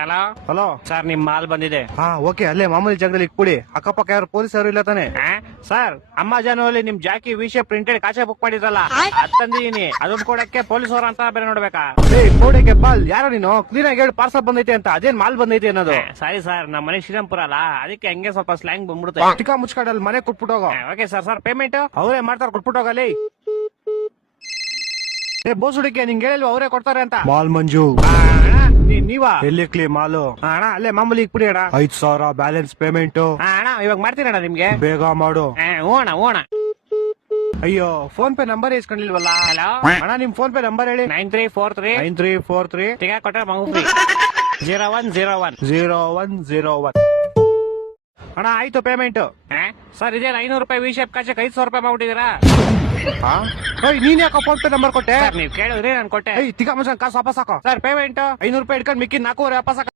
Hello hello sir, ನಿಮ್ mall ಬಂದಿದೆ. ಹಾ ಓಕೆ, ಅಲ್ಲೇ ಮಾಮೂಲಿ ಜಾಗದಲ್ಲಿ ಇಟ್ಬಿಡಿ. ಅಕ್ಕಪಕ್ಕ ಯಾರು ಪೊಲೀಸ್ ಯಾರು ಇಲ್ಲ ತಾನೆ? ಸರ್, ಅಮೆಜಾನ್ ಅಲ್ಲಿ ನಿಮ್ ಜಾಕಿ ವಿಷಯ ಪ್ರಿಂಟೆಡ್ ಕಾಚೆ ಬುಕ್ ಮಾಡಿದ್ರಲ್ಲ, ಅದ್ ತಂದಿದೀನಿ. ಅದನ್ನ ಕೊಡಕ್ಕೆ ಪೊಲೀಸ್ ಅವ್ರ ಅಂತ ಬೇರೆ ನೋಡ್ಬೇಕಾ? ಏಯ್ ಕೋಡೆಗೆ ಬಾಲ್, ಯಾರೋ ನೀನು? ಕ್ಲೀನ್ ಆಗಿ ಹೇಳಿ ಪಾರ್ಸಲ್ ಬಂದೈತೆ ಅಂತ. ಅದೇನ್ ಮಾಲ್ ಬಂದೈತೆ ಅನ್ನೋದು? ಸಾರಿ ಸರ್, ನಮ್ಮ ಮನೆ ಶ್ರೀರಾಮ್ಪುರ ಅಲ್ಲ, ಅದಕ್ಕೆ ಹಂಗೆ ಸ್ವಲ್ಪ ಸ್ಲ್ಯಾಂಗ್ ಬಂದ್ಬಿಡುತ್ತೆ. ಟಿಕಾ ಮುಚ್ಕಾಡಲ್ಲಿ ಮನೆ ಕೊಟ್ಬಿಟ್ಟೋಗೋ. Okay sir. ಸರ್ ಪೇಮೆಂಟ್ ಅವರೇ ಮಾಡ್ತಾರೆ, ಕೊಟ್ಬಿಟ್ಟೋಗಲ್ಲಿ. ಏ ಬೋಸ್ ಹುಡುಗಿ, ನಿಂಗೆ ಹೇಳಿಲ್ವ ಅವರೇ ಕೊಡ್ತಾರೆ ಅಂತ? ಮಾಲ್ ಮಂಜು ನೀವಾ? ಎಲ್ಲಿ ಕ್ಲೀ ಮಾಲು? ಅಣ್ಣ ಅಲ್ಲೇ ಮಾಮೂಲಿ ಇಕ್ಬಿಡಿ ಅಣ್ಣ. 5,000 ಬ್ಯಾಲೆನ್ಸ್ ಪೇಮೆಂಟ್. ಅಣ್ಣ ಇವಾಗ ಮಾಡ್ತೀರಣ್ಣ ನಿಮ್ಗೆ? ಬೇಗ ಮಾಡು. ಓಣ ಓಣ. ಅಯ್ಯೋ, ಫೋನ್ ಪೇ ನಂಬರ್ ಇಸ್ಕೊಂಡಿಲ್ವಲ್ಲ? ಹಲೋ ಅಣ್ಣ, ನಿಮ್ ಫೋನ್ ಪೇ ನಂಬರ್ ಹೇಳಿ. 9343 9343 ತಿಗ ಕೊಟ್ಟ ಮಗು 0101 0101. ಅಣ್ಣ ಆಯ್ತು ಪೇಮೆಂಟ್. ಸರ್, ಇದೇನು 500 ರೂಪಾಯಿ ವಿಶೇಪ್ ಕಾಚೆ 500 ರೂಪಾಯಿ ಮಾಡ್ಬಿಟ್ಟಿದ್ದೀರಾ? ನೀನ್ ಯಾಕೋ ಫೋನ್ ಪೇ ನಂಬರ್ ಕೊಟ್ಟೆ? ನೀವ್ ಕೇಳಿದ್ರಿ, ನಾನು ಕೊಟ್ಟೆ. ತಿಕ್ಕ ಮುಂಚೆ ಕಾಸು ವಾಪಸ್ ಹಾಕೋ. ಸರ್ ಪೇಮೆಂಟ್ 500 ರೂಪಾಯಿ ಇಟ್ಕೊಂಡು ಮಿಕ್ಕಿ 400 ವಾಪಸ್ ಹಾಕೋ.